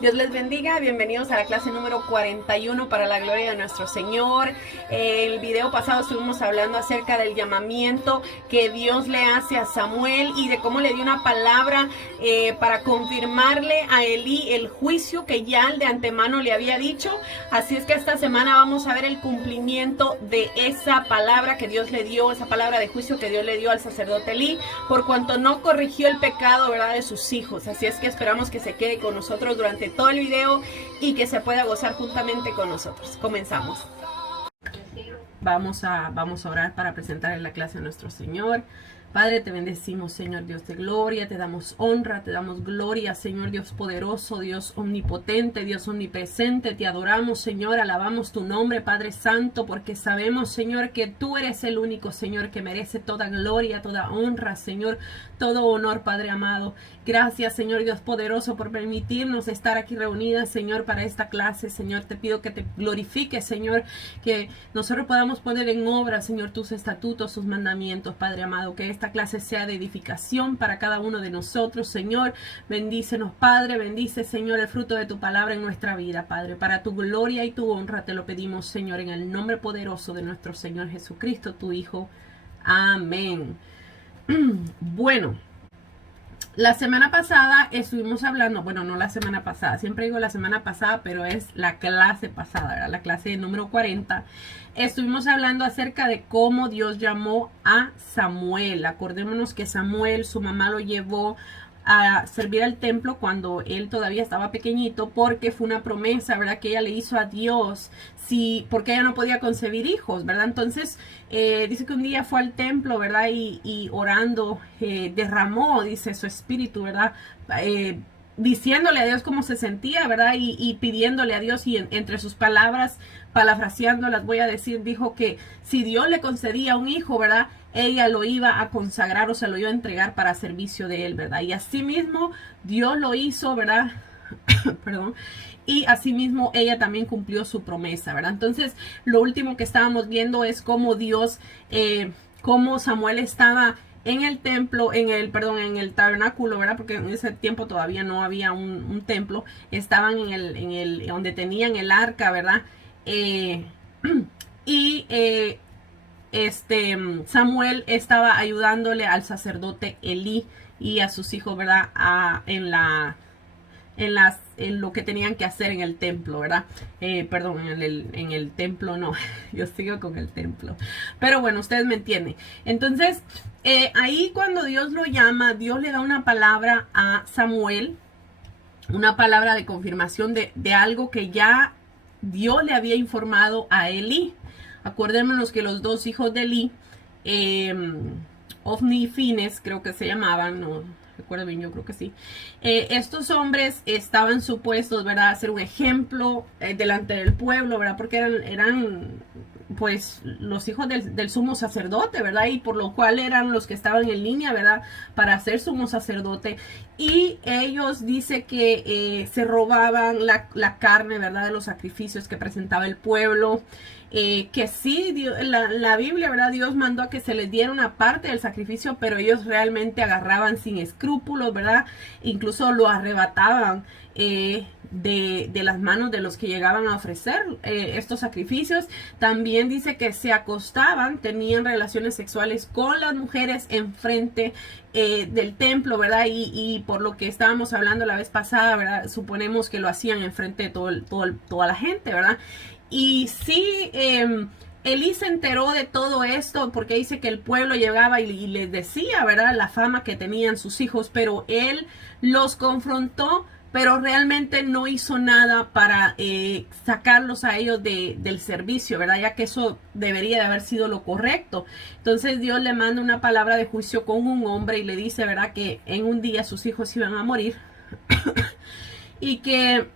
Dios les bendiga, bienvenidos a la clase número 41 para la gloria de nuestro Señor. El video pasado estuvimos hablando acerca del llamamiento que Dios le hace a Samuel y de cómo le dio una palabra para confirmarle a Elí el juicio que ya de antemano le había dicho. Así es que esta semana vamos a ver el cumplimiento de esa palabra que Dios le dio, esa palabra de juicio que Dios le dio al sacerdote Elí, por cuanto no corrigió el pecado, ¿verdad?, de sus hijos. Así es que esperamos que se quede con nosotros durante todo el video y que se pueda gozar juntamente con nosotros. Comenzamos. Vamos a orar para presentarle la clase a nuestro Señor. Padre, te bendecimos, Señor Dios de gloria, te damos honra, te damos gloria, Señor Dios poderoso, Dios omnipotente, Dios omnipresente, te adoramos, Señor, alabamos tu nombre, Padre Santo, porque sabemos, Señor, que tú eres el único, Señor, que merece toda gloria, toda honra, Señor, todo honor, Padre amado. Gracias, Señor Dios poderoso, por permitirnos estar aquí reunidas, Señor, para esta clase, Señor, te pido que te glorifiques, Señor, que nosotros podamos poner en obra, Señor, tus estatutos, tus mandamientos, Padre amado, que esta clase sea de edificación para cada uno de nosotros, Señor. Bendícenos, Padre, bendice, Señor, el fruto de tu palabra en nuestra vida, Padre, para tu gloria y tu honra te lo pedimos, Señor, en el nombre poderoso de nuestro Señor Jesucristo, tu Hijo. Amén. Bueno, la semana pasada estuvimos hablando, bueno, no la semana pasada, siempre digo la semana pasada, pero es la clase pasada, ¿verdad? La clase número 40. Estuvimos hablando acerca de cómo Dios llamó a Samuel. Acordémonos que Samuel, su mamá lo llevó a servir al templo cuando él todavía estaba pequeñito, porque fue una promesa, ¿verdad?, que ella le hizo a Dios, porque ella no podía concebir hijos, ¿verdad? Entonces dice que un día fue al templo, ¿verdad?, y orando derramó, dice, su espíritu, ¿verdad?, diciéndole a Dios cómo se sentía, ¿verdad? Y pidiéndole a Dios, y entre sus palabras, parafraseándolas voy a decir, dijo que si Dios le concedía un hijo, ¿verdad?, ella lo iba a consagrar, o se lo iba a entregar para servicio de él, ¿verdad? Y así mismo Dios lo hizo, ¿verdad? Perdón. Y asimismo ella también cumplió su promesa, ¿verdad? Entonces, lo último que estábamos viendo es cómo Dios, cómo Samuel estaba en el templo, en el tabernáculo, ¿verdad? Porque en ese tiempo todavía no había un templo. Estaban donde tenían el arca, ¿verdad? Samuel estaba ayudándole al sacerdote Elí y a sus hijos, ¿verdad? En lo que tenían que hacer en el templo, ¿verdad? En el templo no, yo sigo con el templo. Pero bueno, ustedes me entienden. Entonces, ahí cuando Dios lo llama, Dios le da una palabra a Samuel, una palabra de confirmación de algo que ya Dios le había informado a Elí. Acordémonos que los dos hijos de Elí, Ofni y Fines, creo que se llamaban, no recuerdo bien, yo creo que sí. Estos hombres estaban supuestos, ¿verdad?, a ser un ejemplo delante del pueblo, ¿verdad?, porque eran pues los hijos del sumo sacerdote, ¿verdad? Y por lo cual eran los que estaban en línea, ¿verdad?, para ser sumo sacerdote. Y ellos dice que se robaban la carne, ¿verdad?, de los sacrificios que presentaba el pueblo. Que sí, la Biblia, ¿verdad?, Dios mandó a que se les diera una parte del sacrificio, pero ellos realmente agarraban sin escrúpulos, ¿verdad? Incluso lo arrebataban de las manos de los que llegaban a ofrecer estos sacrificios. También dice que se acostaban, tenían relaciones sexuales con las mujeres enfrente del templo, ¿verdad? Y por lo que estábamos hablando la vez pasada, ¿verdad?, suponemos que lo hacían enfrente de toda la gente, ¿verdad? Y sí, Elí se enteró de todo esto porque dice que el pueblo llegaba y les decía, ¿verdad?, la fama que tenían sus hijos, pero él los confrontó, pero realmente no hizo nada para sacarlos a ellos del servicio, ¿verdad?, ya que eso debería de haber sido lo correcto. Entonces Dios le manda una palabra de juicio con un hombre y le dice, ¿verdad?, que en un día sus hijos iban a morir y que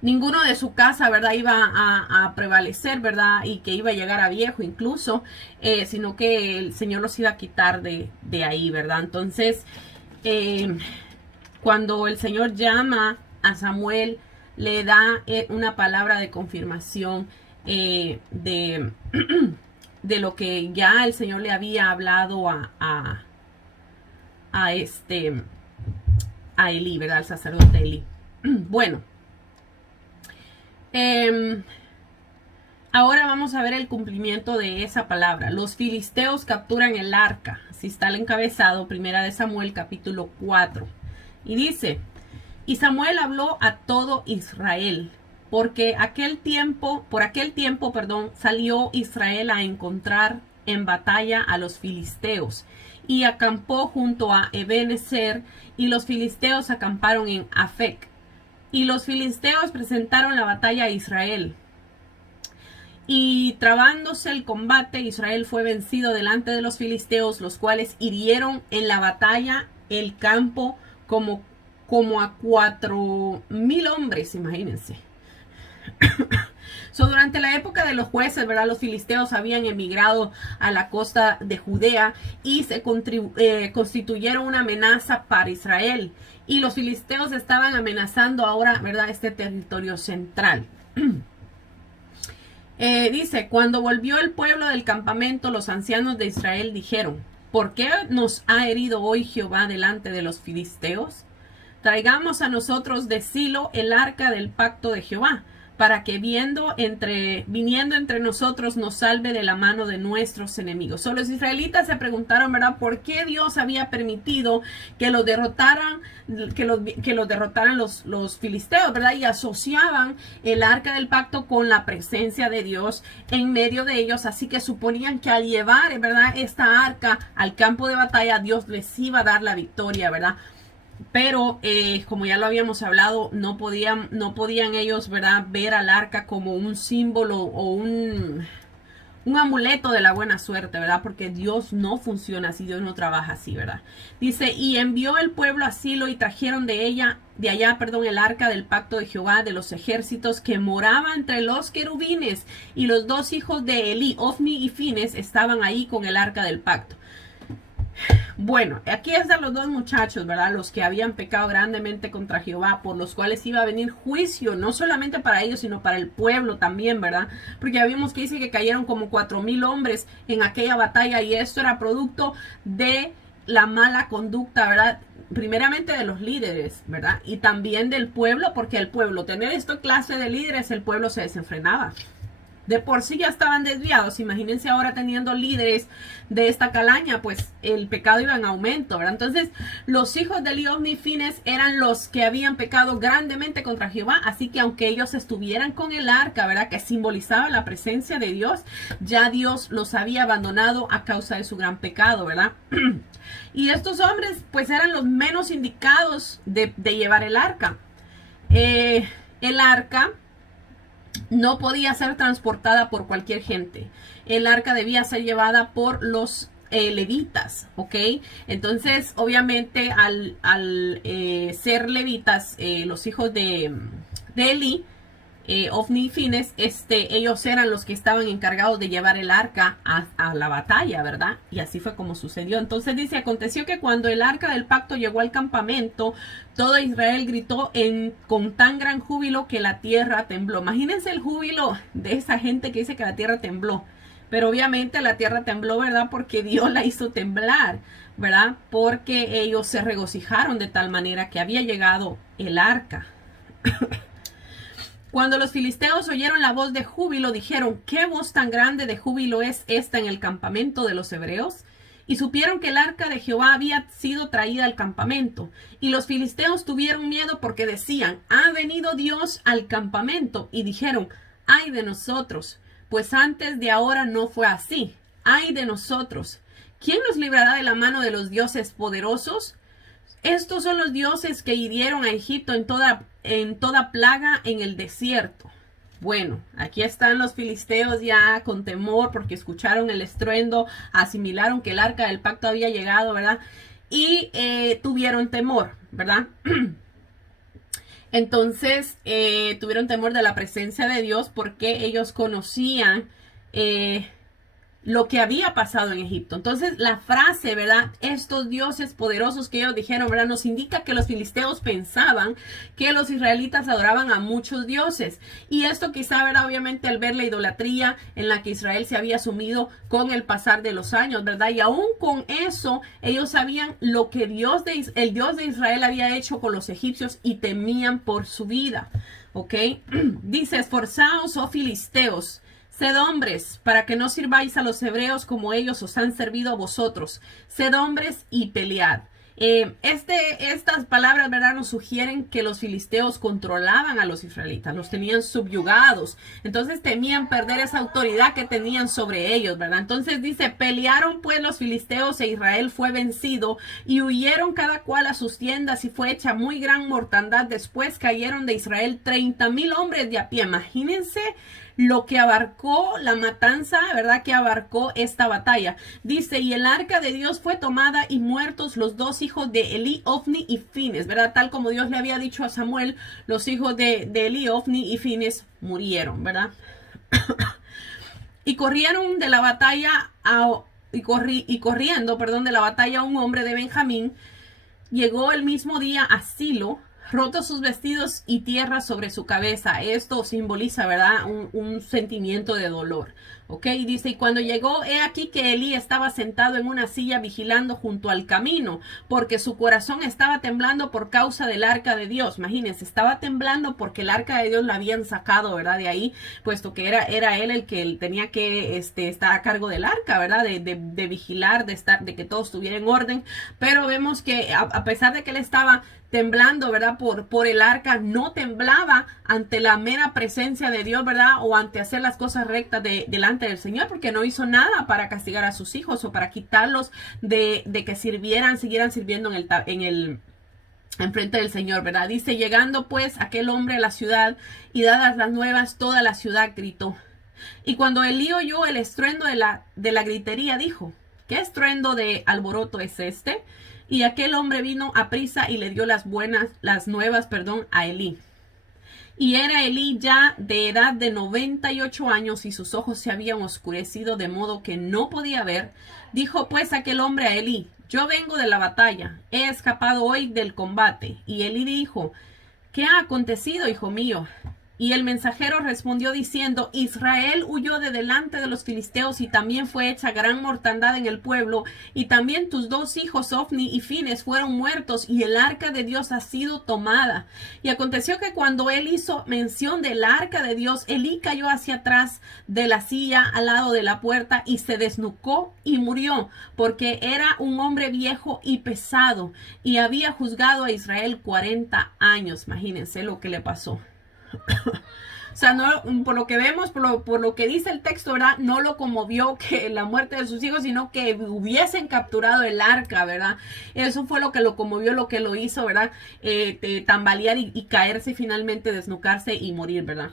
ninguno de su casa, ¿verdad?, iba a prevalecer, ¿verdad?, y que iba a llegar a viejo incluso, sino que el Señor los iba a quitar de ahí, ¿verdad? Entonces, cuando el Señor llama a Samuel, le da una palabra de confirmación de lo que ya el Señor le había hablado a Elí, ¿verdad?, al sacerdote Elí. Bueno, ahora vamos a ver el cumplimiento de esa palabra. Los filisteos capturan el arca. Así está el encabezado, primera de Samuel, capítulo 4. Y dice, y Samuel habló a todo Israel, porque por aquel tiempo, salió Israel a encontrar en batalla a los filisteos, y acampó junto a Ebenezer, y los filisteos acamparon en Afec. Y los filisteos presentaron la batalla a Israel. Y trabándose el combate, Israel fue vencido delante de los filisteos, los cuales hirieron en la batalla el campo como a 4,000 hombres, imagínense. Durante la época de los jueces, ¿verdad? Los filisteos habían emigrado a la costa de Judea y se constituyeron una amenaza para Israel. Y los filisteos estaban amenazando ahora, ¿verdad?, este territorio central. Dice, cuando volvió el pueblo del campamento, los ancianos de Israel dijeron, ¿por qué nos ha herido hoy Jehová delante de los filisteos? Traigamos a nosotros de Silo el arca del pacto de Jehová, para que viniendo entre nosotros nos salve de la mano de nuestros enemigos. Los israelitas se preguntaron, ¿verdad?, por qué Dios había permitido que los derrotaran, los filisteos, ¿verdad? Y asociaban el arca del pacto con la presencia de Dios en medio de ellos, así que suponían que al llevar, ¿verdad?, esta arca al campo de batalla, Dios les iba a dar la victoria, ¿verdad? Pero como ya lo habíamos hablado, no podían ellos, ¿verdad?, ver al arca como un símbolo o un amuleto de la buena suerte, ¿verdad? Porque Dios no funciona así, Dios no trabaja así, ¿verdad? Dice, y envió el pueblo a Silo y trajeron de allá, el arca del pacto de Jehová de los ejércitos que moraba entre los querubines, y los dos hijos de Elí, Ofni y Fines, estaban ahí con el arca del pacto. Bueno, aquí están los dos muchachos, ¿verdad? Los que habían pecado grandemente contra Jehová, por los cuales iba a venir juicio, no solamente para ellos, sino para el pueblo también, ¿verdad? Porque ya vimos que dice que cayeron como 4,000 hombres en aquella batalla, y esto era producto de la mala conducta, ¿verdad? Primeramente de los líderes, ¿verdad? Y también del pueblo, porque el pueblo, tener esta clase de líderes, el pueblo se desenfrenaba. De por sí ya estaban desviados, imagínense ahora teniendo líderes de esta calaña, pues el pecado iba en aumento, ¿verdad? Entonces los hijos de Elí, Ofni y Fines eran los que habían pecado grandemente contra Jehová, así que aunque ellos estuvieran con el arca, ¿verdad?, que simbolizaba la presencia de Dios, ya Dios los había abandonado a causa de su gran pecado, ¿verdad? Y estos hombres pues eran los menos indicados de llevar el arca. El arca no podía ser transportada por cualquier gente. El arca debía ser llevada por los levitas, ¿ok? Entonces, obviamente, al ser levitas, los hijos de Elí, Ofni y Fines, ellos eran los que estaban encargados de llevar el arca a la batalla, ¿verdad? Y así fue como sucedió. Entonces dice, aconteció que cuando el arca del pacto llegó al campamento, todo Israel gritó con tan gran júbilo que la tierra tembló. Imagínense el júbilo de esa gente que dice que la tierra tembló. Pero obviamente la tierra tembló, ¿verdad? Porque Dios la hizo temblar, ¿verdad? Porque ellos se regocijaron de tal manera que había llegado el arca. Cuando los filisteos oyeron la voz de júbilo, dijeron, ¿qué voz tan grande de júbilo es esta en el campamento de los hebreos? Y supieron que el arca de Jehová había sido traída al campamento. Y los filisteos tuvieron miedo porque decían, ha venido Dios al campamento. Y dijeron, ay de nosotros, pues antes de ahora no fue así. Ay de nosotros, ¿quién nos librará de la mano de los dioses poderosos? Estos son los dioses que hirieron a Egipto en toda plaga en el desierto. Bueno, aquí están los filisteos ya con temor porque escucharon el estruendo, asimilaron que el arca del pacto había llegado, ¿verdad? Y tuvieron temor, ¿verdad? Entonces, tuvieron temor de la presencia de Dios porque ellos conocían lo que había pasado en Egipto. Entonces la frase, ¿verdad? Estos dioses poderosos que ellos dijeron, ¿verdad? Nos indica que los filisteos pensaban que los israelitas adoraban a muchos dioses. Y esto quizá, ¿verdad? Obviamente al ver la idolatría en la que Israel se había sumido con el pasar de los años, ¿verdad? Y aún con eso, ellos sabían lo que el Dios de Israel había hecho con los egipcios y temían por su vida. ¿Ok? Dice, esforzaos, oh filisteos, sed hombres, para que no sirváis a los hebreos como ellos os han servido a vosotros. Sed hombres y pelead. Estas palabras, ¿verdad? Nos sugieren que los filisteos controlaban a los israelitas, los tenían subyugados. Entonces temían perder esa autoridad que tenían sobre ellos, ¿verdad? Entonces dice, pelearon pues los filisteos e Israel fue vencido y huyeron cada cual a sus tiendas y fue hecha muy gran mortandad. Después cayeron de Israel 30,000 hombres de a pie. Imagínense lo que abarcó la matanza, ¿verdad? Que abarcó esta batalla. Dice, y el arca de Dios fue tomada y muertos los dos hijos de Elí, Ofni y Fines, ¿verdad? Tal como Dios le había dicho a Samuel, los hijos de Elí, Ofni y Fines murieron, ¿verdad? Y corrieron de la batalla corriendo, de la batalla un hombre de Benjamín, llegó el mismo día a Silo, rotos sus vestidos y tierra sobre su cabeza. Esto simboliza, ¿verdad? Un sentimiento de dolor. ¿Ok? Y dice, y cuando llegó, he aquí que Elí estaba sentado en una silla vigilando junto al camino, porque su corazón estaba temblando por causa del arca de Dios. Imagínense, estaba temblando porque el arca de Dios la habían sacado, ¿verdad? De ahí, puesto que era él el que tenía que estar a cargo del arca, ¿verdad? De vigilar, de que todo estuviera en orden. Pero vemos que a pesar de que él estaba temblando, ¿verdad? Por el arca, no temblaba ante la mera presencia de Dios, ¿verdad? O ante hacer las cosas rectas delante del Señor, porque no hizo nada para castigar a sus hijos o para quitarlos de que siguieran sirviendo en frente del Señor, ¿verdad? Dice, llegando pues aquel hombre a la ciudad y dadas las nuevas, toda la ciudad gritó. Y cuando Elí oyó el estruendo de la gritería, dijo, ¿qué estruendo de alboroto es este? Y aquel hombre vino a prisa y le dio las nuevas, a Elí. Y era Elí ya de edad de 98 años y sus ojos se habían oscurecido de modo que no podía ver. Dijo pues aquel hombre a Elí, yo vengo de la batalla, he escapado hoy del combate. Y Elí dijo, ¿qué ha acontecido, hijo mío? Y el mensajero respondió diciendo, Israel huyó de delante de los filisteos y también fue hecha gran mortandad en el pueblo, y también tus dos hijos Ofni y Fines fueron muertos, y el arca de Dios ha sido tomada. Y aconteció que cuando él hizo mención del arca de Dios, Elí cayó hacia atrás de la silla al lado de la puerta y se desnucó y murió, porque era un hombre viejo y pesado, y había juzgado a Israel 40 años. Imagínense lo que le pasó. O sea, no, por lo que vemos, por lo que dice el texto, ¿verdad? No lo conmovió que la muerte de sus hijos, sino que hubiesen capturado el arca, ¿verdad? Eso fue lo que lo conmovió, lo que lo hizo, ¿verdad? Tambalear y caerse, finalmente desnucarse y morir, ¿verdad?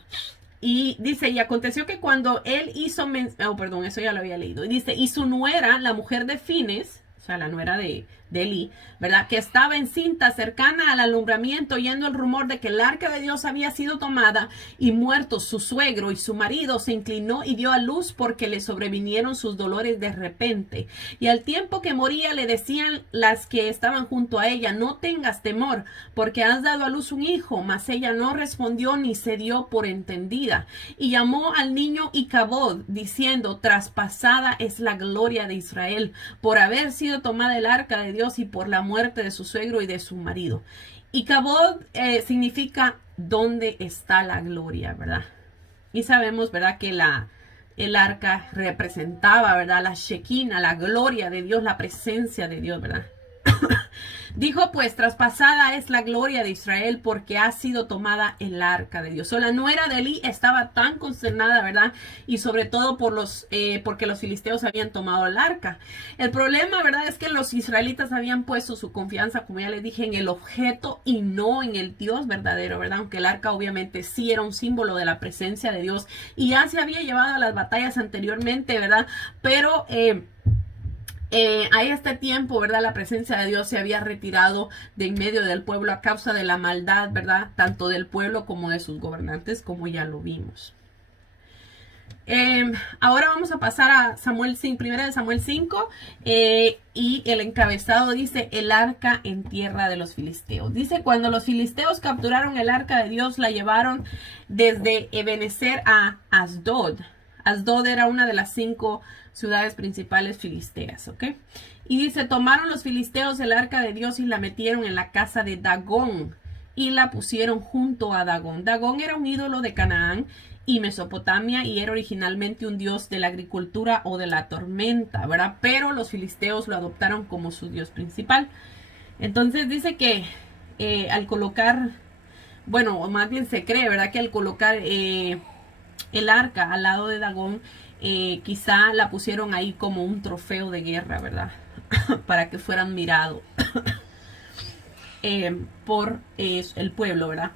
Y dice, y aconteció que cuando él hizo, eso ya lo había leído. Y dice, y su nuera, la mujer de Fines, o sea, la nuera de Elí, ¿verdad? Que estaba encinta cercana al alumbramiento, oyendo el rumor de que el arca de Dios había sido tomada y muertos su suegro y su marido, se inclinó y dio a luz porque le sobrevinieron sus dolores de repente. Y al tiempo que moría le decían las que estaban junto a ella, no tengas temor, porque has dado a luz un hijo. Mas ella no respondió ni se dio por entendida. Y llamó al niño Icabod, diciendo, traspasada es la gloria de Israel por haber sido tomada el arca de Dios y por la muerte de su suegro y de su marido. Y Icabod significa ¿dónde está la gloria?, ¿verdad? Y sabemos, ¿verdad?, que el arca representaba, ¿verdad?, la Shekinah, la gloria de Dios, la presencia de Dios, ¿verdad? Dijo pues, traspasada es la gloria de Israel porque ha sido tomada el arca de Dios. O la nuera de Elí estaba tan consternada, ¿verdad? Y sobre todo porque los filisteos habían tomado el arca. El problema, ¿verdad?, es que los israelitas habían puesto su confianza, como ya les dije, en el objeto y no en el Dios verdadero, ¿verdad? Aunque el arca obviamente sí era un símbolo de la presencia de Dios y ya se había llevado a las batallas anteriormente, ¿verdad? Pero a este tiempo, ¿verdad?, la presencia de Dios se había retirado de en medio del pueblo a causa de la maldad, ¿verdad?, tanto del pueblo como de sus gobernantes, como ya lo vimos. Ahora vamos a pasar a Samuel 5, primera de Samuel 5, y el encabezado dice el arca en tierra de los filisteos. Dice, cuando los filisteos capturaron el arca de Dios, la llevaron desde Ebenezer a Asdod. Asdod era una de las 5 ciudades principales filisteas, ¿ok? Y dice, tomaron los filisteos el arca de Dios y la metieron en la casa de Dagón y la pusieron junto a Dagón. Dagón era un ídolo de Canaán y Mesopotamia y era originalmente un dios de la agricultura o de la tormenta, ¿verdad? Pero los filisteos lo adoptaron como su dios principal. Entonces dice que al colocar, bueno, o más bien se cree, ¿verdad? Que al colocar el arca al lado de Dagón, quizá la pusieron ahí como un trofeo de guerra, ¿verdad? Para que fueran mirados por el pueblo, ¿verdad?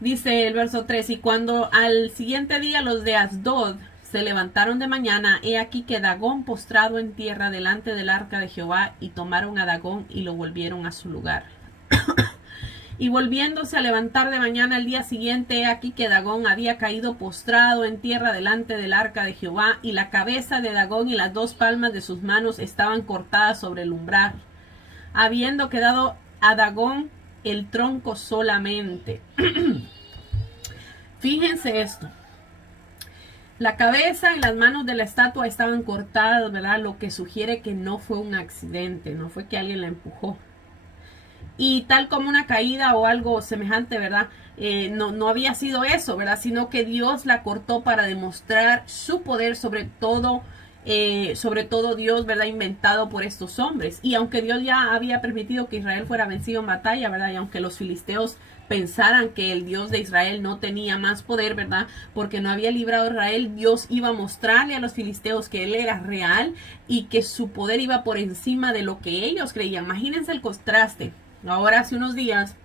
Dice el verso 3, y cuando al siguiente día los de Asdod se levantaron de mañana, he aquí que Dagón postrado en tierra delante del arca de Jehová, y tomaron a Dagón y lo volvieron a su lugar. Y volviéndose a levantar de mañana el día siguiente, he aquí que Dagón había caído postrado en tierra delante del arca de Jehová, y la cabeza de Dagón y las 2 palmas de sus manos estaban cortadas sobre el umbral, habiendo quedado a Dagón el tronco solamente. Fíjense esto. La cabeza y las manos de la estatua estaban cortadas, ¿verdad? Lo que sugiere que no fue un accidente, no fue que alguien la empujó. Y tal como una caída o algo semejante, ¿verdad? No había sido eso, ¿verdad? Sino que Dios la cortó para demostrar su poder sobre todo Dios, ¿verdad? Inventado por estos hombres. Y aunque Dios ya había permitido que Israel fuera vencido en batalla, ¿verdad? Y aunque los filisteos pensaran que el Dios de Israel no tenía más poder, ¿verdad? Porque no había librado a Israel, Dios iba a mostrarle a los filisteos que Él era real y que su poder iba por encima de lo que ellos creían. Imagínense el contraste. Ahora hace unos días,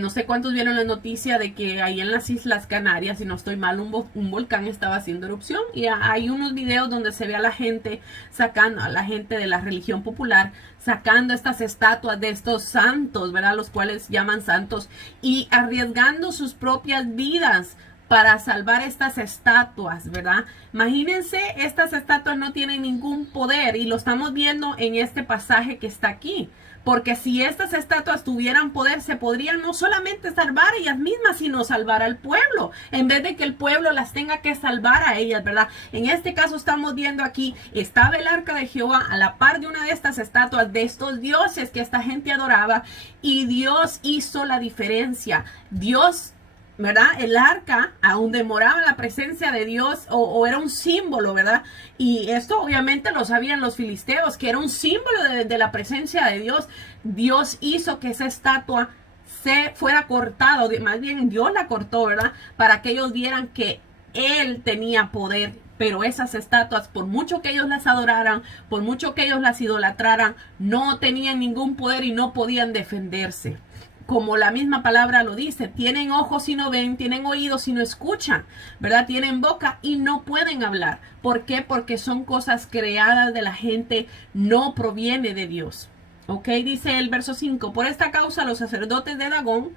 no sé cuántos vieron la noticia de que ahí en las Islas Canarias, si no estoy mal, un volcán estaba haciendo erupción. Y hay unos videos donde se ve a la gente sacando, a la gente de la religión popular, sacando estas estatuas de estos santos, ¿verdad? Los cuales llaman santos, y arriesgando sus propias vidas para salvar estas estatuas, ¿verdad? Imagínense, estas estatuas no tienen ningún poder, y lo estamos viendo en este pasaje que está aquí. Porque si estas estatuas tuvieran poder, se podrían no solamente salvar ellas mismas, sino salvar al pueblo, en vez de que el pueblo las tenga que salvar a ellas, ¿verdad? En este caso estamos viendo aquí, estaba el arca de Jehová a la par de una de estas estatuas de estos dioses que esta gente adoraba, y Dios hizo la diferencia. Dios, ¿verdad? El arca aún demoraba la presencia de Dios, o era un símbolo, ¿verdad? Y esto obviamente lo sabían los filisteos, que era un símbolo de la presencia de Dios. Dios hizo que esa estatua se fuera cortada, más bien Dios la cortó, ¿verdad? Para que ellos vieran que Él tenía poder. Pero esas estatuas, por mucho que ellos las adoraran, por mucho que ellos las idolatraran, no tenían ningún poder y no podían defenderse. Como la misma palabra lo dice, tienen ojos y no ven, tienen oídos y no escuchan, ¿verdad? Tienen boca y no pueden hablar. ¿Por qué? Porque son cosas creadas de la gente, no proviene de Dios. ¿Ok? Dice el verso 5, por esta causa los sacerdotes de Dagón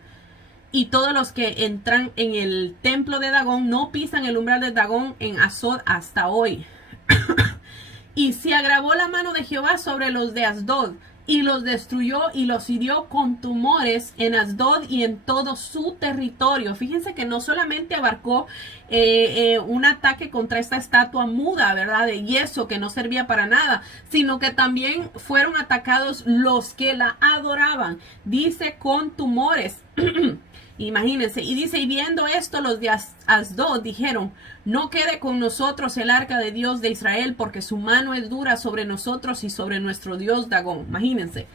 y todos los que entran en el templo de Dagón no pisan el umbral de Dagón en Asdod hasta hoy. Y se agravó la mano de Jehová sobre los de Asdod, y los destruyó y los hirió con tumores en Asdod y en todo su territorio. Fíjense que no solamente abarcó un ataque contra esta estatua muda, ¿verdad? De yeso que no servía para nada, sino que también fueron atacados los que la adoraban. Dice con tumores. Imagínense, y dice, y viendo esto los de Asdod dijeron, no quede con nosotros el arca de Dios de Israel, porque su mano es dura sobre nosotros y sobre nuestro Dios Dagón. Imagínense,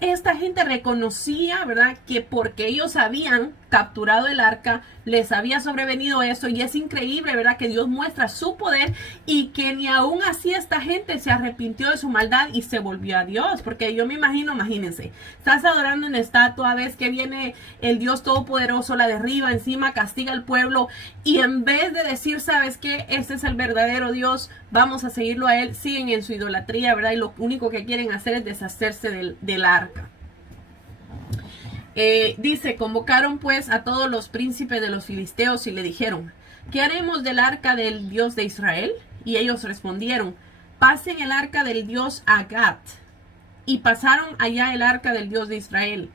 esta gente reconocía, ¿verdad? Que porque ellos habían capturado el arca, les había sobrevenido eso, y es increíble, ¿verdad? Que Dios muestra su poder y que ni aún así esta gente se arrepintió de su maldad y se volvió a Dios, porque yo me imagino, imagínense, estás adorando una estatua, ves que viene el Dios Todopoderoso, la derriba encima, castiga al pueblo, y en vez de decir, ¿sabes qué? Este es el verdadero Dios, vamos a seguirlo a Él, siguen en su idolatría, ¿verdad? Y lo único que quieren hacer es deshacerse del arca. Dice, convocaron pues a todos los príncipes de los filisteos y le dijeron, ¿qué haremos del arca del Dios de Israel? Y ellos respondieron, pasen el arca del Dios a Gat. Y pasaron allá el arca del Dios de Israel.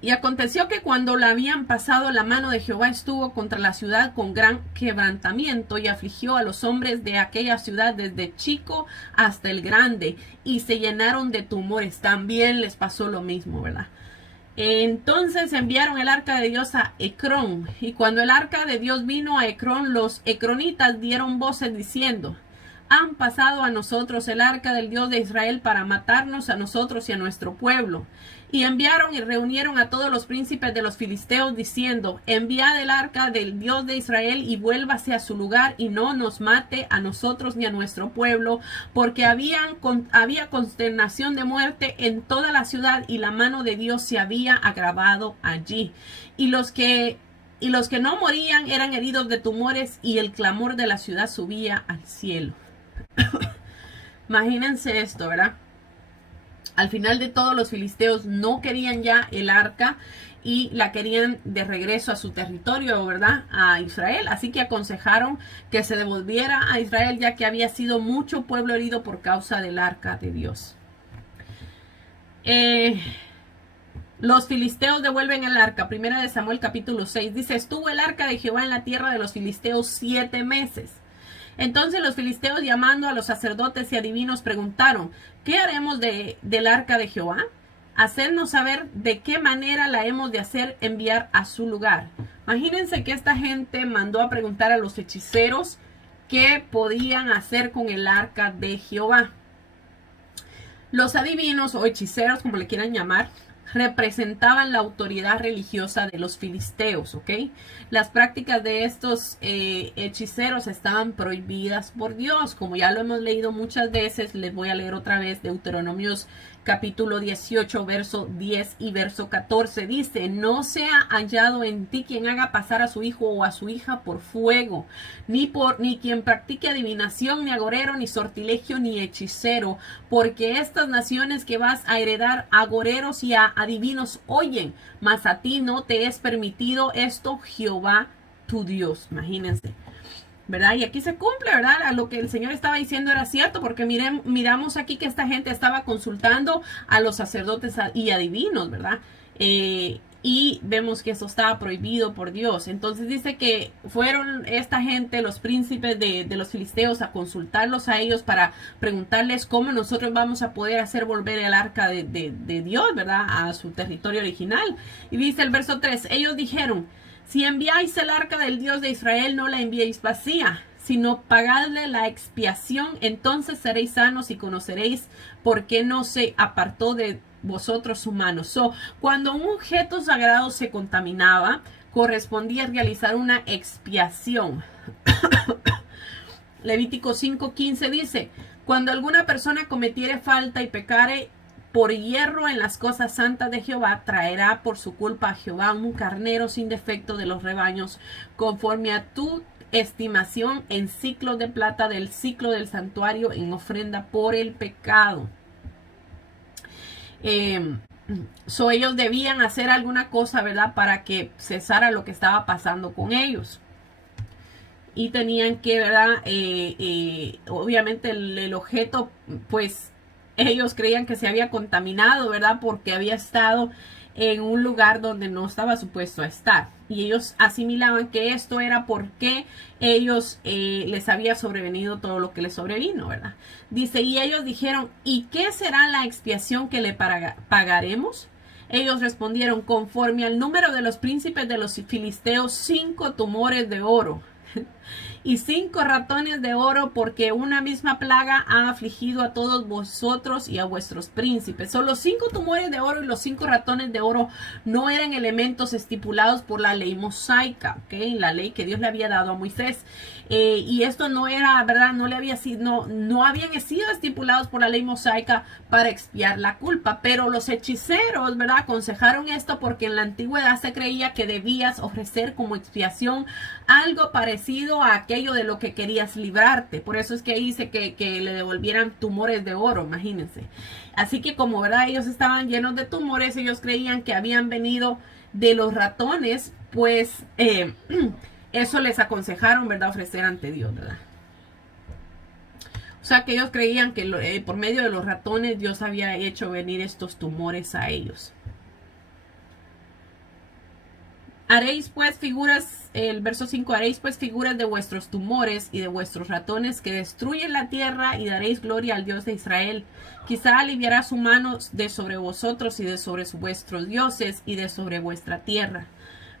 Y aconteció que cuando la habían pasado, la mano de Jehová estuvo contra la ciudad con gran quebrantamiento y afligió a los hombres de aquella ciudad desde chico hasta el grande y se llenaron de tumores. También les pasó lo mismo, ¿verdad? Entonces enviaron el arca de Dios a Ecrón, y cuando el arca de Dios vino a Ecrón, los ecronitas dieron voces diciendo, han pasado a nosotros el arca del Dios de Israel para matarnos a nosotros y a nuestro pueblo. Y enviaron y reunieron a todos los príncipes de los filisteos diciendo, enviad el arca del Dios de Israel y vuélvase a su lugar y no nos mate a nosotros ni a nuestro pueblo, porque había consternación de muerte en toda la ciudad y la mano de Dios se había agravado allí. Y los que no morían eran heridos de tumores y el clamor de la ciudad subía al cielo. Imagínense esto, ¿verdad? Al final de todo, los filisteos no querían ya el arca y la querían de regreso a su territorio, ¿verdad? A Israel. Así que aconsejaron que se devolviera a Israel, ya que había sido mucho pueblo herido por causa del arca de Dios. Los filisteos devuelven el arca. Primera de Samuel capítulo 6. Dice, estuvo el arca de Jehová en la tierra de los filisteos 7 meses. Entonces los filisteos, llamando a los sacerdotes y adivinos, preguntaron, ¿qué haremos del arca de Jehová? Hacernos saber de qué manera la hemos de hacer enviar a su lugar. Imagínense que esta gente mandó a preguntar a los hechiceros qué podían hacer con el arca de Jehová. Los adivinos o hechiceros, como le quieran llamar, representaban la autoridad religiosa de los filisteos, ¿ok? Las prácticas de estos hechiceros estaban prohibidas por Dios, como ya lo hemos leído muchas veces. Les voy a leer otra vez Deuteronomios capítulo 18, verso 10 y verso 14. Dice, no sea hallado en ti quien haga pasar a su hijo o a su hija por fuego, ni quien practique adivinación, ni agorero, ni sortilegio, ni hechicero, porque estas naciones que vas a heredar, agoreros y a adivinos oyen, mas a ti no te es permitido esto, Jehová tu Dios. Imagínense, ¿verdad? Y aquí se cumple, ¿verdad? Lo que el Señor estaba diciendo era cierto, porque miramos aquí que esta gente estaba consultando a los sacerdotes y adivinos, ¿verdad? Y vemos que eso estaba prohibido por Dios. Entonces dice que fueron esta gente, los príncipes de los filisteos, a consultarlos a ellos para preguntarles cómo nosotros vamos a poder hacer volver el arca de Dios, ¿verdad? A su territorio original. Y dice el verso 3, ellos dijeron, si enviáis el arca del Dios de Israel, no la enviéis vacía, sino pagadle la expiación, entonces seréis sanos y conoceréis por qué no se apartó de vosotros su mano. Cuando un objeto sagrado se contaminaba, correspondía realizar una expiación. Levítico 5:15 dice, cuando alguna persona cometiere falta y pecare por hierro en las cosas santas de Jehová, traerá por su culpa a Jehová un carnero sin defecto de los rebaños, conforme a tu estimación en ciclos de plata del ciclo del santuario, en ofrenda por el pecado. Ellos debían hacer alguna cosa, ¿verdad? Para que cesara lo que estaba pasando con ellos. Y tenían que, ¿verdad? Obviamente el objeto, pues, ellos creían que se había contaminado, ¿verdad? Porque había estado en un lugar donde no estaba supuesto a estar. Y ellos asimilaban que esto era porque ellos les había sobrevenido todo lo que les sobrevino, ¿verdad? Dice, y ellos dijeron, ¿y qué será la expiación que le pagaremos? Ellos respondieron, conforme al número de los príncipes de los filisteos, 5 tumores de oro. Y 5 ratones de oro, porque una misma plaga ha afligido a todos vosotros y a vuestros príncipes. Son los 5 tumores de oro y los 5 ratones de oro no eran elementos estipulados por la ley mosaica, ¿okay? La ley que Dios le había dado a Moisés. Y esto no era, ¿verdad? No habían sido estipulados por la ley mosaica para expiar la culpa. Pero los hechiceros, ¿verdad? Aconsejaron esto porque en la antigüedad se creía que debías ofrecer como expiación algo parecido a aquello de lo que querías librarte. Por eso es que dice que le devolvieran tumores de oro, imagínense. Así que como, ¿verdad? Ellos estaban llenos de tumores, ellos creían que habían venido de los ratones, pues eso les aconsejaron, ¿verdad? Ofrecer ante Dios, ¿verdad? O sea que ellos creían que por medio de los ratones Dios había hecho venir estos tumores a ellos. Haréis pues figuras, el verso 5, haréis pues figuras de vuestros tumores y de vuestros ratones que destruyen la tierra y daréis gloria al Dios de Israel. Quizá aliviará su mano de sobre vosotros y de sobre vuestros dioses y de sobre vuestra tierra.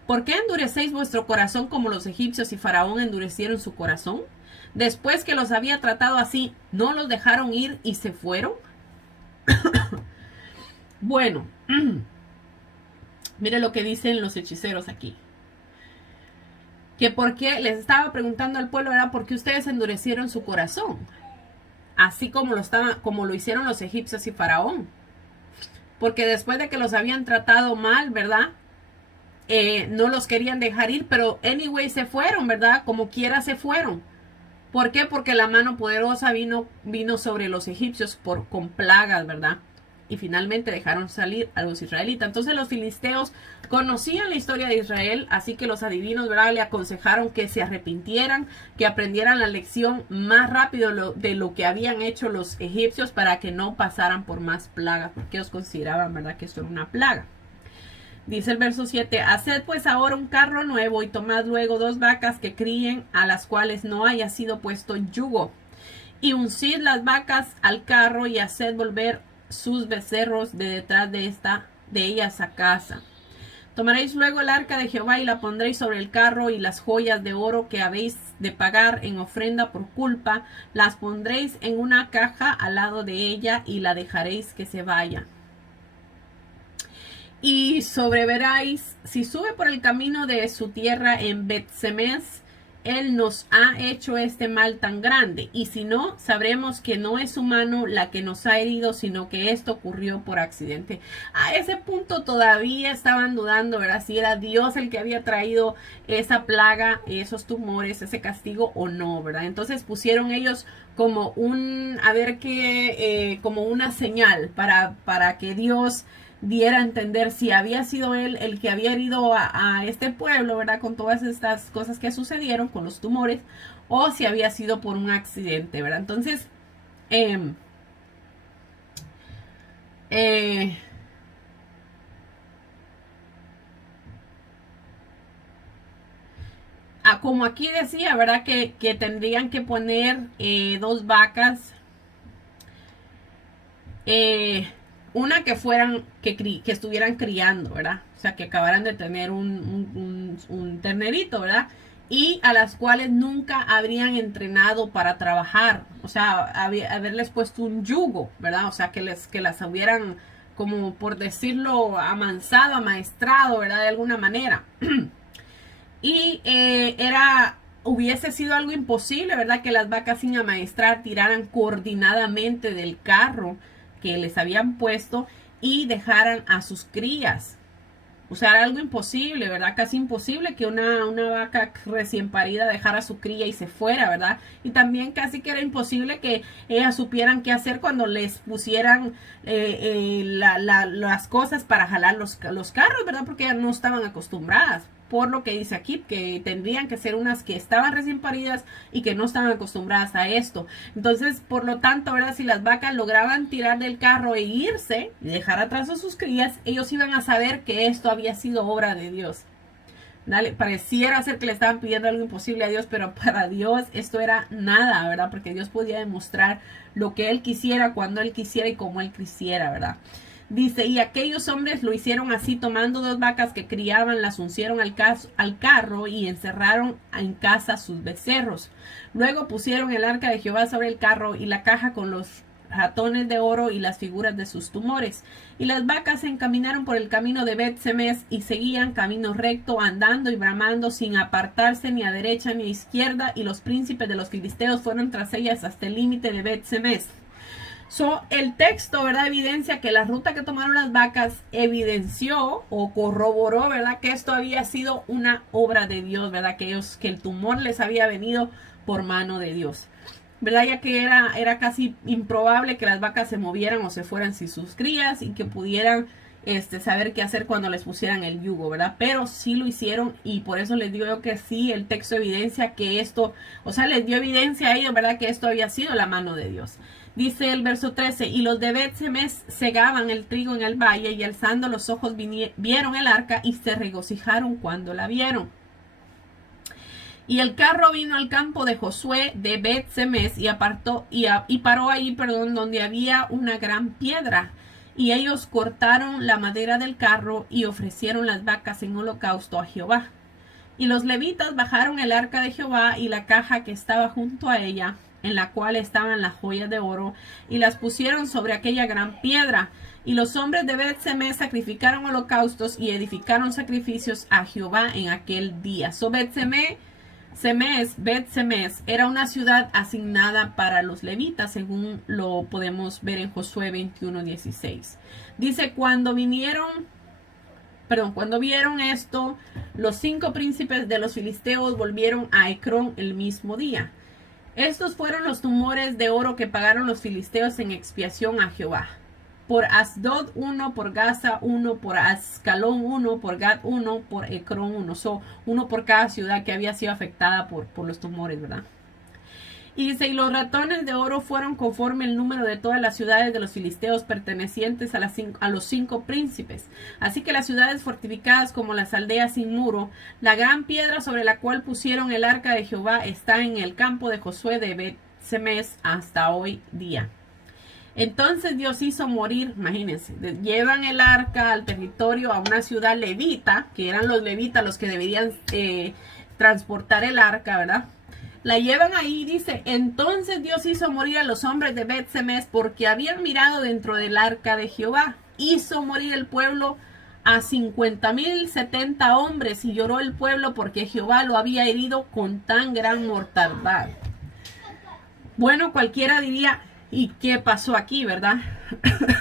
¿Por qué endurecéis vuestro corazón como los egipcios y Faraón endurecieron su corazón? Después que los había tratado así, ¿no los dejaron ir y se fueron? Bueno, mire lo que dicen los hechiceros aquí. Que porque les estaba preguntando al pueblo era porque ustedes endurecieron su corazón. Así como lo hicieron los egipcios y Faraón. Porque después de que los habían tratado mal, ¿verdad? No los querían dejar ir, pero anyway se fueron, ¿verdad? Como quiera se fueron. ¿Por qué? Porque la mano poderosa vino sobre los egipcios con plagas, ¿verdad? Y finalmente dejaron salir a los israelitas. Entonces los filisteos conocían la historia de Israel, así que los adivinos, ¿verdad?, le aconsejaron que se arrepintieran, que aprendieran la lección más rápido de lo que habían hecho los egipcios para que no pasaran por más plagas, porque ellos consideraban, ¿verdad?, que esto era una plaga. Dice el verso 7, haced pues ahora un carro nuevo y tomad luego 2 vacas que críen, a las cuales no haya sido puesto yugo. Y uncid las vacas al carro y haced volver sus becerros de detrás de ellas a casa. Tomaréis luego el arca de Jehová y la pondréis sobre el carro, y las joyas de oro que habéis de pagar en ofrenda por culpa, las pondréis en una caja al lado de ella y la dejaréis que se vaya. Y sobreveráis, si sube por el camino de su tierra en Bet-Semes, él nos ha hecho este mal tan grande. Y si no, sabremos que no es su mano la que nos ha herido, sino que esto ocurrió por accidente. A ese punto todavía estaban dudando, ¿verdad?, si era Dios el que había traído esa plaga, esos tumores, ese castigo o no, ¿verdad? Entonces pusieron ellos como como una señal para que Dios diera a entender si había sido él el que había herido a este pueblo, ¿verdad?, con todas estas cosas que sucedieron con los tumores, o si había sido por un accidente, ¿verdad? Entonces, como aquí decía, ¿verdad?, que tendrían que poner 2 vacas, una que estuvieran criando, ¿verdad? O sea, que acabaran de tener un ternerito, ¿verdad? Y a las cuales nunca habrían entrenado para trabajar. O sea, haberles puesto un yugo, ¿verdad? O sea, que las hubieran, como por decirlo, amansado, amaestrado, ¿verdad? De alguna manera. Y hubiese sido algo imposible, ¿verdad?, que las vacas sin amaestrar tiraran coordinadamente del carro que les habían puesto y dejaran a sus crías. O sea, era algo imposible, ¿verdad? Casi imposible que una vaca recién parida dejara a su cría y se fuera, ¿verdad? Y también casi que era imposible que ellas supieran qué hacer cuando les pusieran las cosas para jalar los carros, ¿verdad? Porque ellas no estaban acostumbradas. Por lo que dice aquí, que tendrían que ser unas que estaban recién paridas y que no estaban acostumbradas a esto. Entonces, por lo tanto, ¿verdad?, si las vacas lograban tirar del carro e irse y dejar atrás a sus crías, ellos iban a saber que esto había sido obra de Dios. Dale, pareciera ser que le estaban pidiendo algo imposible a Dios, pero para Dios esto era nada, ¿verdad? Porque Dios podía demostrar lo que Él quisiera, cuando Él quisiera y como Él quisiera, ¿verdad? Dice, y aquellos hombres lo hicieron así, tomando 2 vacas que criaban, las uncieron al carro y encerraron en casa sus becerros. Luego pusieron el arca de Jehová sobre el carro y la caja con los ratones de oro y las figuras de sus tumores. Y las vacas se encaminaron por el camino de Bet-Semes y seguían camino recto, andando y bramando sin apartarse ni a derecha ni a izquierda, y los príncipes de los filisteos fueron tras ellas hasta el límite de Bet-Semes. El texto, ¿verdad?, evidencia que la ruta que tomaron las vacas evidenció o corroboró, ¿verdad?, que esto había sido una obra de Dios, ¿verdad?, que el tumor les había venido por mano de Dios, ¿verdad?, ya que era casi improbable que las vacas se movieran o se fueran sin sus crías y que pudieran saber qué hacer cuando les pusieran el yugo, ¿verdad? Pero sí lo hicieron y por eso les digo yo que sí, el texto evidencia que esto, o sea, les dio evidencia a ellos, ¿verdad? Que esto había sido la mano de Dios. Dice el verso 13, y los de Bet-Semes segaban el trigo en el valle y alzando los ojos vieron el arca y se regocijaron cuando la vieron. Y el carro vino al campo de Josué de Bet-Semes y paró ahí, donde había una gran piedra. Y ellos cortaron la madera del carro y ofrecieron las vacas en holocausto a Jehová. Y los levitas bajaron el arca de Jehová y la caja que estaba junto a ella, en la cual estaban las joyas de oro, y las pusieron sobre aquella gran piedra. Y los hombres de Bet-Semes sacrificaron holocaustos y edificaron sacrificios a Jehová en aquel día. Bet-Semes era una ciudad asignada para los levitas, según lo podemos ver en Josué 21:16. Dice, cuando vieron esto, los 5 príncipes de los filisteos volvieron a Ecrón el mismo día. Estos fueron los tumores de oro que pagaron los filisteos en expiación a Jehová. Por Asdod 1, por Gaza 1, por Ascalón 1, por Gad 1, por Ecrón 1. Uno por cada ciudad que había sido afectada por los tumores, ¿verdad? Y dice, y los ratones de oro fueron conforme el número de todas las ciudades de los filisteos pertenecientes a los 5 príncipes. Así que las ciudades fortificadas como las aldeas sin muro, la gran piedra sobre la cual pusieron el arca de Jehová está en el campo de Josué de Bet-Semes hasta hoy día. Entonces Dios hizo morir, imagínense, llevan el arca al territorio, a una ciudad levita, que eran los levitas los que deberían transportar el arca, ¿verdad? La llevan ahí, dice, entonces Dios hizo morir a los hombres de Bet-Semes porque habían mirado dentro del arca de Jehová. Hizo morir el pueblo a 50,070 hombres y lloró el pueblo porque Jehová lo había herido con tan gran mortandad. Bueno, cualquiera diría, ¿y qué pasó aquí, verdad?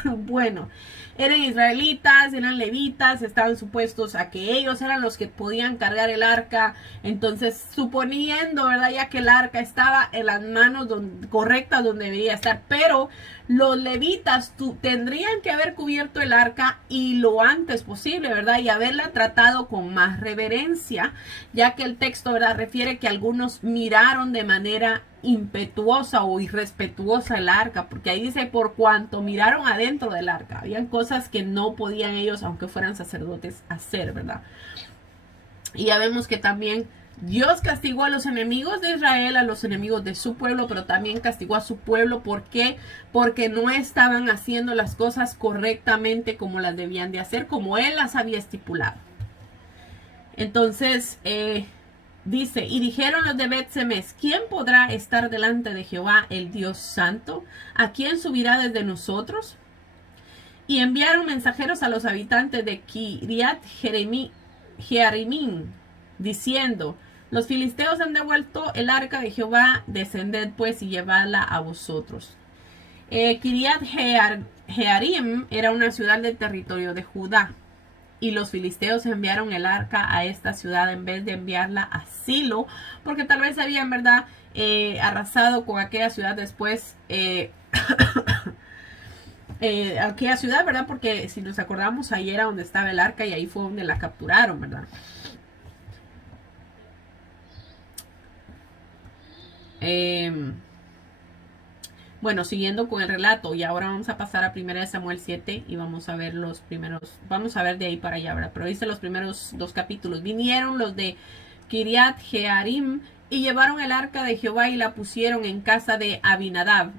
Bueno, eran israelitas, eran levitas, estaban supuestos a que ellos eran los que podían cargar el arca. Entonces, suponiendo, ¿verdad? Ya que el arca estaba en las manos correctas donde debería estar. Pero los levitas tendrían que haber cubierto el arca y lo antes posible, ¿verdad? Y haberla tratado con más reverencia, ya que el texto, ¿verdad? Refiere que algunos miraron de manera impetuosa o irrespetuosa el arca, porque ahí dice por cuanto miraron adentro del arca, habían cosas que no podían ellos, aunque fueran sacerdotes, hacer, ¿verdad? Y ya vemos que también Dios castigó a los enemigos de Israel, a los enemigos de su pueblo, pero también castigó a su pueblo. ¿Por qué? Porque no estaban haciendo las cosas correctamente como las debían de hacer, como Él las había estipulado. Entonces, dice, y dijeron los de Bet-Semes, ¿quién podrá estar delante de Jehová, el Dios Santo? ¿A quién subirá desde nosotros? Y enviaron mensajeros a los habitantes de Kiriat Jearimim, diciendo, los filisteos han devuelto el arca de Jehová, descended pues y llevadla a vosotros. Kiriat Jearim era una ciudad del territorio de Judá. Y los filisteos enviaron el arca a esta ciudad en vez de enviarla a Silo, porque tal vez habían, ¿verdad?, arrasado con aquella ciudad después, aquella ciudad, ¿verdad? Porque si nos acordamos, ahí era donde estaba el arca y ahí fue donde la capturaron, ¿verdad? Bueno, siguiendo con el relato, y ahora vamos a pasar a 1 Samuel 7 y vamos a ver vamos a ver de ahí para allá, ¿verdad? Pero dice los primeros 2 capítulos. Vinieron los de Kiriat Jearim y llevaron el arca de Jehová y la pusieron en casa de Abinadab,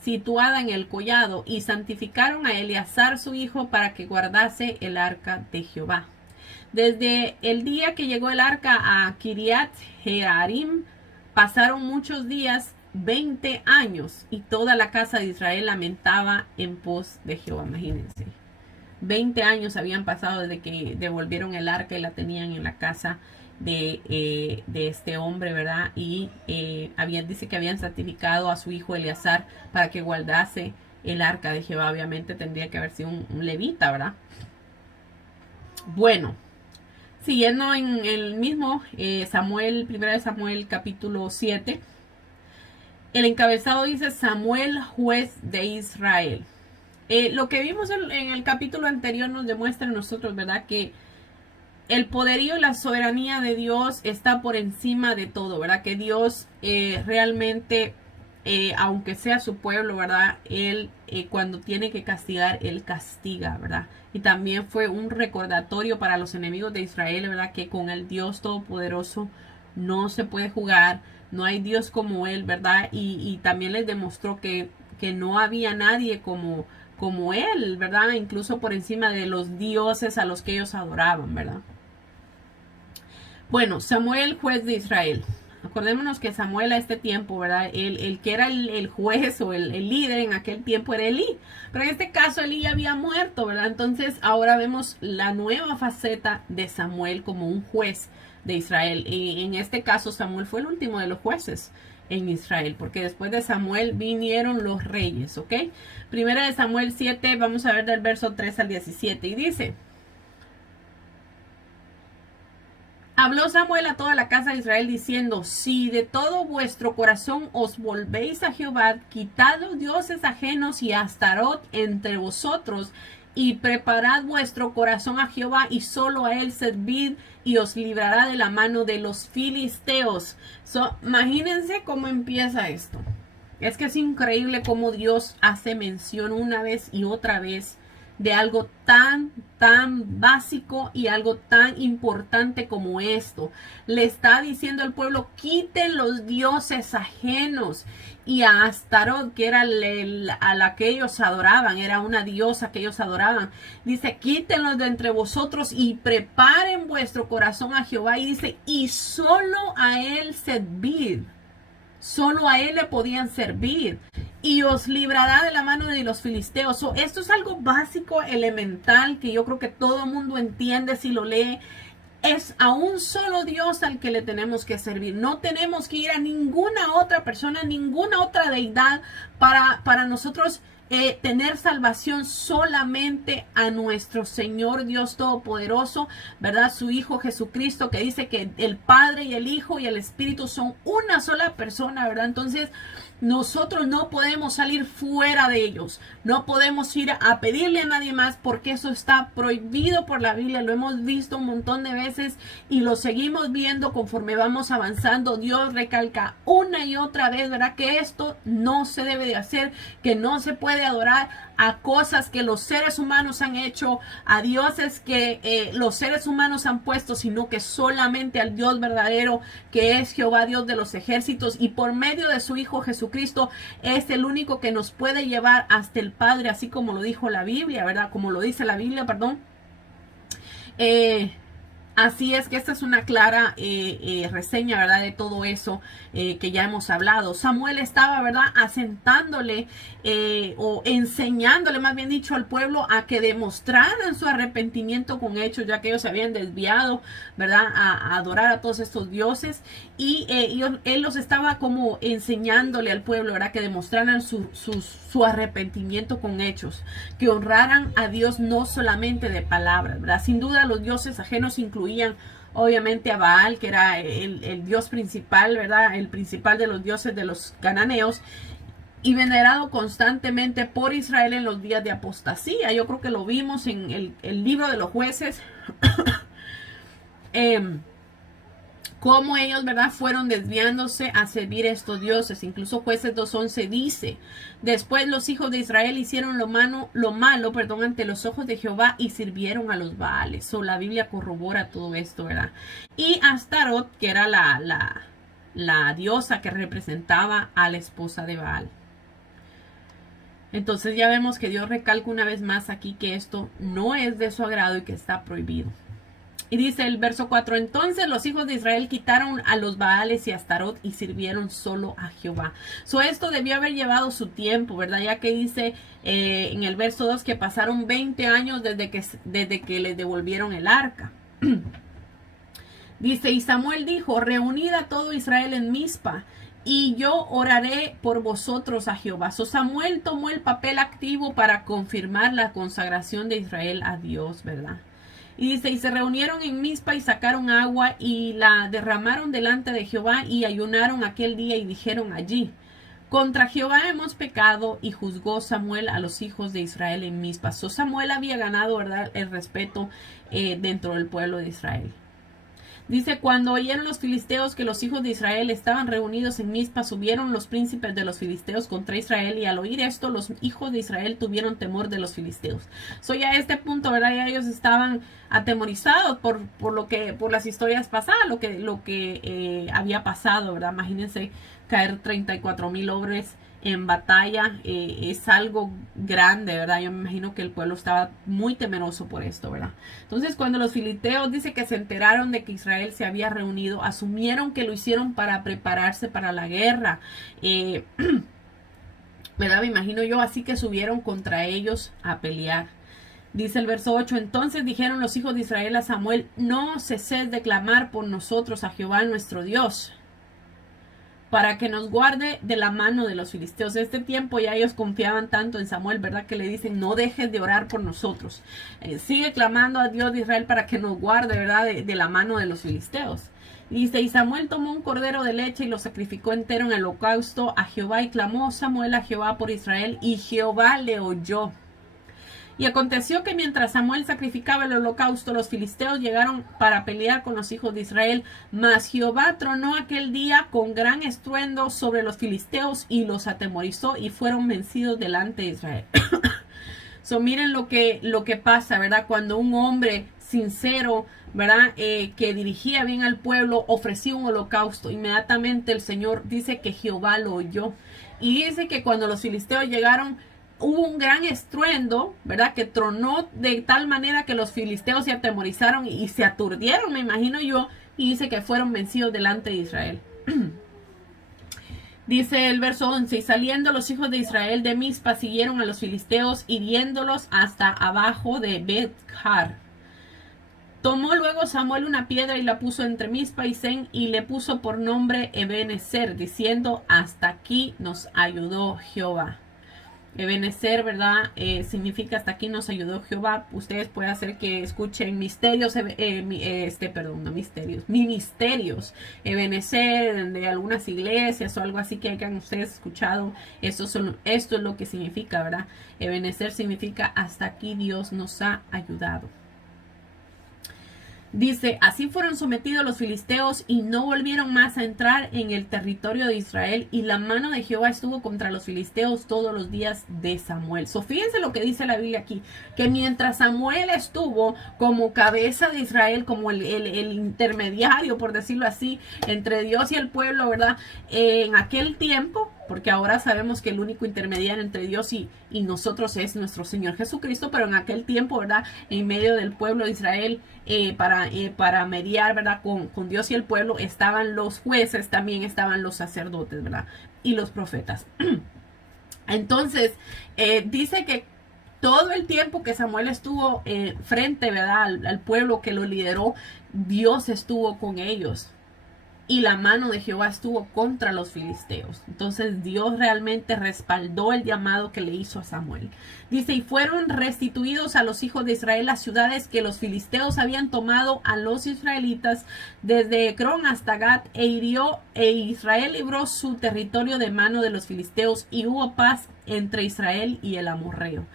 situada en el collado, y santificaron a Eleazar su hijo para que guardase el arca de Jehová. Desde el día que llegó el arca a Kiriat Jearim, pasaron muchos días, 20 años, y toda la casa de Israel lamentaba en pos de Jehová. Imagínense, 20 años habían pasado desde que devolvieron el arca y la tenían en la casa de este hombre, ¿verdad? Y dice que habían santificado a su hijo Eleazar para que guardase el arca de Jehová. Obviamente tendría que haber sido un levita, ¿verdad? Bueno, siguiendo en el mismo 1 Samuel capítulo 7, el encabezado dice Samuel, juez de Israel. Lo que vimos en el capítulo anterior nos demuestra a nosotros, ¿verdad? Que el poderío y la soberanía de Dios está por encima de todo, ¿verdad? Que Dios realmente, aunque sea su pueblo, ¿verdad? Él cuando tiene que castigar, Él castiga, ¿verdad? Y también fue un recordatorio para los enemigos de Israel, ¿verdad? Que con el Dios Todopoderoso no se puede jugar, no hay Dios como Él, ¿verdad? Y también les demostró que no había nadie como Él, ¿verdad? Incluso por encima de los dioses a los que ellos adoraban, ¿verdad? Bueno, Samuel, juez de Israel. Acordémonos que Samuel a este tiempo, ¿verdad? El que era el juez o el líder en aquel tiempo era Elí. Pero en este caso Elí ya había muerto, ¿verdad? Entonces ahora vemos la nueva faceta de Samuel como un juez de Israel. Y en este caso Samuel fue el último de los jueces en Israel, porque después de Samuel vinieron los reyes, ¿ok? Primera de Samuel 7, vamos a ver del verso 3 al 17, y dice: Habló Samuel a toda la casa de Israel diciendo: si de todo vuestro corazón os volvéis a Jehová, quitad los dioses ajenos y a Astarot entre vosotros, y preparad vuestro corazón a Jehová, y solo a él servid, y os librará de la mano de los filisteos. Imagínense cómo empieza esto. Es que es increíble cómo Dios hace mención una vez y otra vez de algo tan básico y algo tan importante como esto. Le está diciendo al pueblo: quiten los dioses ajenos. Y a Astarot, que era a la que ellos adoraban, era una diosa que ellos adoraban, dice: quítenlos de entre vosotros y preparen vuestro corazón a Jehová. Y dice: y solo a él servid. Solo a él le podían servir, y os librará de la mano de los filisteos. Esto es algo básico, elemental, que yo creo que todo el mundo entiende si lo lee. Es a un solo Dios al que le tenemos que servir. No tenemos que ir a ninguna otra persona, ninguna otra deidad para nosotros tener salvación. Solamente a nuestro Señor Dios Todopoderoso, ¿verdad? Su Hijo Jesucristo, que dice que el Padre y el Hijo y el Espíritu son una sola persona, ¿verdad? Entonces nosotros no podemos salir fuera de ellos, no podemos ir a pedirle a nadie más, porque eso está prohibido por la Biblia. Lo hemos visto un montón de veces y lo seguimos viendo conforme vamos avanzando. Dios recalca una y otra vez, ¿verdad?, que esto no se debe de hacer, que no se puede adorar a cosas que los seres humanos han hecho, a dioses que los seres humanos han puesto, sino que solamente al Dios verdadero, que es Jehová, Dios de los ejércitos, y por medio de su Hijo Jesucristo es el único que nos puede llevar hasta el Padre, así como lo dijo la Biblia, ¿verdad? Como lo dice la Biblia, perdón. Así es que esta es una clara reseña, ¿verdad?, de todo eso que ya hemos hablado. Samuel estaba, ¿verdad?, asentándole o enseñándole, más bien dicho, al pueblo a que demostraran su arrepentimiento con hechos, ya que ellos se habían desviado, ¿verdad?, a adorar a todos estos dioses. Y él los estaba como enseñándole al pueblo, ¿verdad?, que demostraran su arrepentimiento con hechos, que honraran a Dios no solamente de palabras, ¿verdad? Sin duda los dioses ajenos incluían obviamente a Baal, que era el dios principal, ¿verdad?, el principal de los dioses de los cananeos, y venerado constantemente por Israel en los días de apostasía. Yo creo que lo vimos en el libro de los jueces. Cómo ellos, ¿verdad?, fueron desviándose a servir a estos dioses. Incluso Jueces 2:11 dice: después los hijos de Israel hicieron lo malo, ante los ojos de Jehová, y sirvieron a los Baales. La Biblia corrobora todo esto, ¿verdad? Y Astarot, que era la diosa que representaba a la esposa de Baal. Entonces ya vemos que Dios recalca una vez más aquí que esto no es de su agrado y que está prohibido. Y dice el verso 4: entonces los hijos de Israel quitaron a los Baales y a Astarot y sirvieron solo a Jehová. Esto debió haber llevado su tiempo, ¿verdad? Ya que dice en el verso 2 que pasaron 20 años desde que les devolvieron el arca. Dice: y Samuel dijo: reunid a todo Israel en Mizpa, y yo oraré por vosotros a Jehová. Samuel tomó el papel activo para confirmar la consagración de Israel a Dios, ¿verdad? Y dice: y se reunieron en Mizpa y sacaron agua y la derramaron delante de Jehová y ayunaron aquel día y dijeron allí: Contra Jehová hemos pecado, y juzgó Samuel a los hijos de Israel en Mizpa. So, Samuel había ganado, ¿verdad?, el respeto dentro del pueblo de Israel. Dice, cuando oyeron los filisteos que los hijos de Israel estaban reunidos en Mizpa, subieron los príncipes de los filisteos contra Israel, y al oír esto, los hijos de Israel tuvieron temor de los filisteos. Ya a este punto, ¿verdad?, ya ellos estaban atemorizados por las historias pasadas, lo que había pasado, ¿verdad? Imagínense caer 34,000 hombres en batalla, es algo grande, ¿verdad? Yo me imagino que el pueblo estaba muy temeroso por esto, ¿verdad? Entonces, cuando los filisteos dice que se enteraron de que Israel se había reunido, asumieron que lo hicieron para prepararse para la guerra, ¿verdad? Me imagino yo, así que subieron contra ellos a pelear. Dice el verso 8, entonces dijeron los hijos de Israel a Samuel, no ceses de clamar por nosotros a Jehová nuestro Dios, para que nos guarde de la mano de los filisteos. Este tiempo ya ellos confiaban tanto en Samuel, ¿verdad?, que le dicen, no dejes de orar por nosotros. Sigue clamando a Dios de Israel para que nos guarde, ¿verdad?, de la mano de los filisteos. Dice, y Samuel tomó un cordero de leche y lo sacrificó entero en el holocausto a Jehová, y clamó Samuel a Jehová por Israel, y Jehová le oyó. Y aconteció que mientras Samuel sacrificaba el holocausto, los filisteos llegaron para pelear con los hijos de Israel. Mas Jehová tronó aquel día con gran estruendo sobre los filisteos y los atemorizó, y fueron vencidos delante de Israel. Miren lo que pasa, ¿verdad? Cuando un hombre sincero, ¿verdad?, que dirigía bien al pueblo, ofrecía un holocausto, inmediatamente el Señor dice que Jehová lo oyó. Y dice que cuando los filisteos llegaron, hubo un gran estruendo, ¿verdad?, que tronó de tal manera que los filisteos se atemorizaron y se aturdieron, me imagino yo, y dice que fueron vencidos delante de Israel. Dice el verso 11, y saliendo los hijos de Israel de Mizpa, siguieron a los filisteos, hiriéndolos hasta abajo de Bet-Jar. Tomó luego Samuel una piedra y la puso entre Mizpa y Sen, y le puso por nombre Ebenezer, diciendo, hasta aquí nos ayudó Jehová. Ebenezer, ¿verdad?, significa hasta aquí nos ayudó Jehová. Ustedes pueden hacer que escuchen ministerios, Ebenezer de algunas iglesias o algo así que hayan ustedes escuchado. Esto es lo que significa, ¿verdad? Ebenezer significa hasta aquí Dios nos ha ayudado. Dice, así fueron sometidos los filisteos y no volvieron más a entrar en el territorio de Israel, y la mano de Jehová estuvo contra los filisteos todos los días de Samuel. Fíjense lo que dice la Biblia aquí, que mientras Samuel estuvo como cabeza de Israel, como el intermediario, por decirlo así, entre Dios y el pueblo, ¿verdad?, en aquel tiempo, porque ahora sabemos que el único intermediario entre Dios y nosotros es nuestro Señor Jesucristo, pero en aquel tiempo, ¿verdad?, en medio del pueblo de Israel, para mediar, ¿verdad?, con Dios y el pueblo, estaban los jueces, también estaban los sacerdotes, ¿verdad?, y los profetas. Entonces, dice que todo el tiempo que Samuel estuvo frente, ¿verdad?, al pueblo que lo lideró, Dios estuvo con ellos. Y la mano de Jehová estuvo contra los filisteos. Entonces Dios realmente respaldó el llamado que le hizo a Samuel. Dice, y fueron restituidos a los hijos de Israel las ciudades que los filisteos habían tomado a los israelitas, desde Ecrón hasta Gat, e Israel libró su territorio de mano de los filisteos, y hubo paz entre Israel y el amorreo.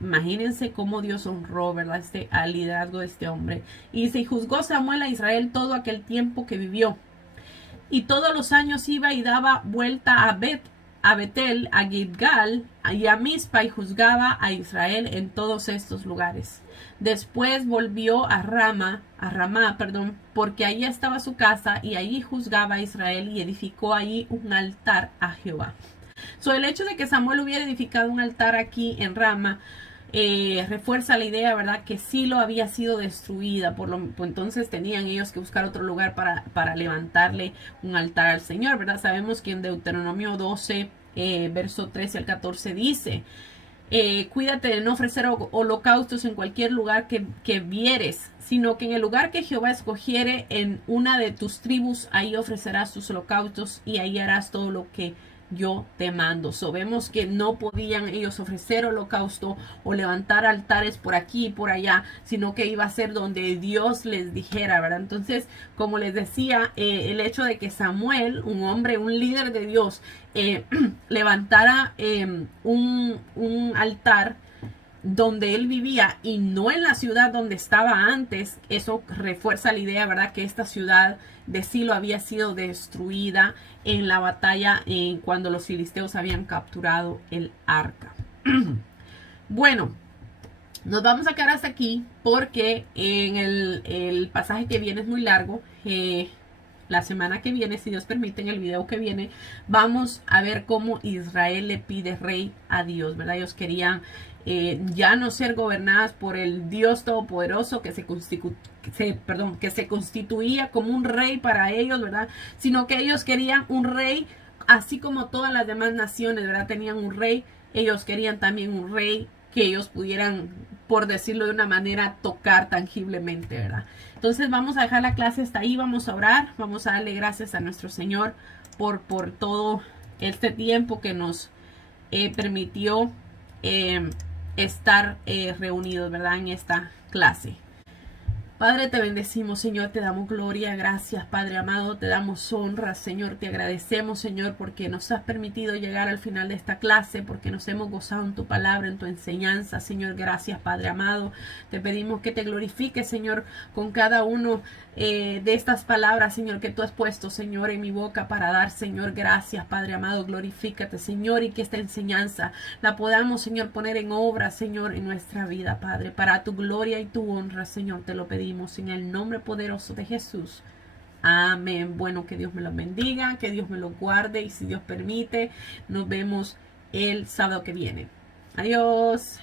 Imagínense cómo Dios honró, ¿verdad?, al liderazgo de este hombre. Y dice, y juzgó Samuel a Israel todo aquel tiempo que vivió. Y todos los años iba y daba vuelta a Betel, a Gilgal y a Mizpa, y juzgaba a Israel en todos estos lugares. Después volvió a Ramá, porque allí estaba su casa, y allí juzgaba a Israel, y edificó allí un altar a Jehová. El hecho de que Samuel hubiera edificado un altar aquí en Ramá refuerza la idea, ¿verdad?, que Silo había sido destruida, entonces tenían ellos que buscar otro lugar para levantarle un altar al Señor, ¿verdad? Sabemos que en Deuteronomio 12, verso 13 al 14 dice, cuídate de no ofrecer holocaustos en cualquier lugar que vieres, sino que en el lugar que Jehová escogiere en una de tus tribus, ahí ofrecerás tus holocaustos, y ahí harás todo lo que yo te mando. Vemos que no podían ellos ofrecer holocausto o levantar altares por aquí y por allá, sino que iba a ser donde Dios les dijera, ¿verdad? Entonces, como les decía, el hecho de que Samuel, un hombre, un líder de Dios, levantara un altar donde él vivía y no en la ciudad donde estaba antes, eso refuerza la idea, ¿verdad? Que esta ciudad de Silo había sido destruida en la batalla cuando los filisteos habían capturado el arca. Bueno, nos vamos a quedar hasta aquí porque en el pasaje que viene es muy largo. La semana que viene, si Dios permite, en el video que viene, vamos a ver cómo Israel le pide rey a Dios, ¿verdad? Ellos querían ya no ser gobernadas por el Dios Todopoderoso que se constituía como un rey para ellos, ¿verdad? Sino que ellos querían un rey, así como todas las demás naciones, ¿verdad? Tenían un rey, ellos querían también un rey que ellos pudieran, por decirlo de una manera, tocar tangiblemente, ¿verdad? Entonces vamos a dejar la clase hasta ahí, vamos a orar, vamos a darle gracias a nuestro Señor por todo este tiempo que nos permitió estar reunidos, ¿verdad? En esta clase. Padre, te bendecimos, Señor, te damos gloria, gracias, Padre amado, te damos honra, Señor, te agradecemos, Señor, porque nos has permitido llegar al final de esta clase, porque nos hemos gozado en tu palabra, en tu enseñanza, Señor, gracias, Padre amado, te pedimos que te glorifiques, Señor, con cada uno de estas palabras, Señor, que tú has puesto, Señor, en mi boca para dar, Señor, gracias, Padre amado, glorifícate, Señor, y que esta enseñanza la podamos, Señor, poner en obra, Señor, en nuestra vida, Padre, para tu gloria y tu honra, Señor, te lo pedimos en el nombre poderoso de Jesús. Amén. Bueno, que Dios me los bendiga, que Dios me los guarde y si Dios permite, nos vemos el sábado que viene. Adiós.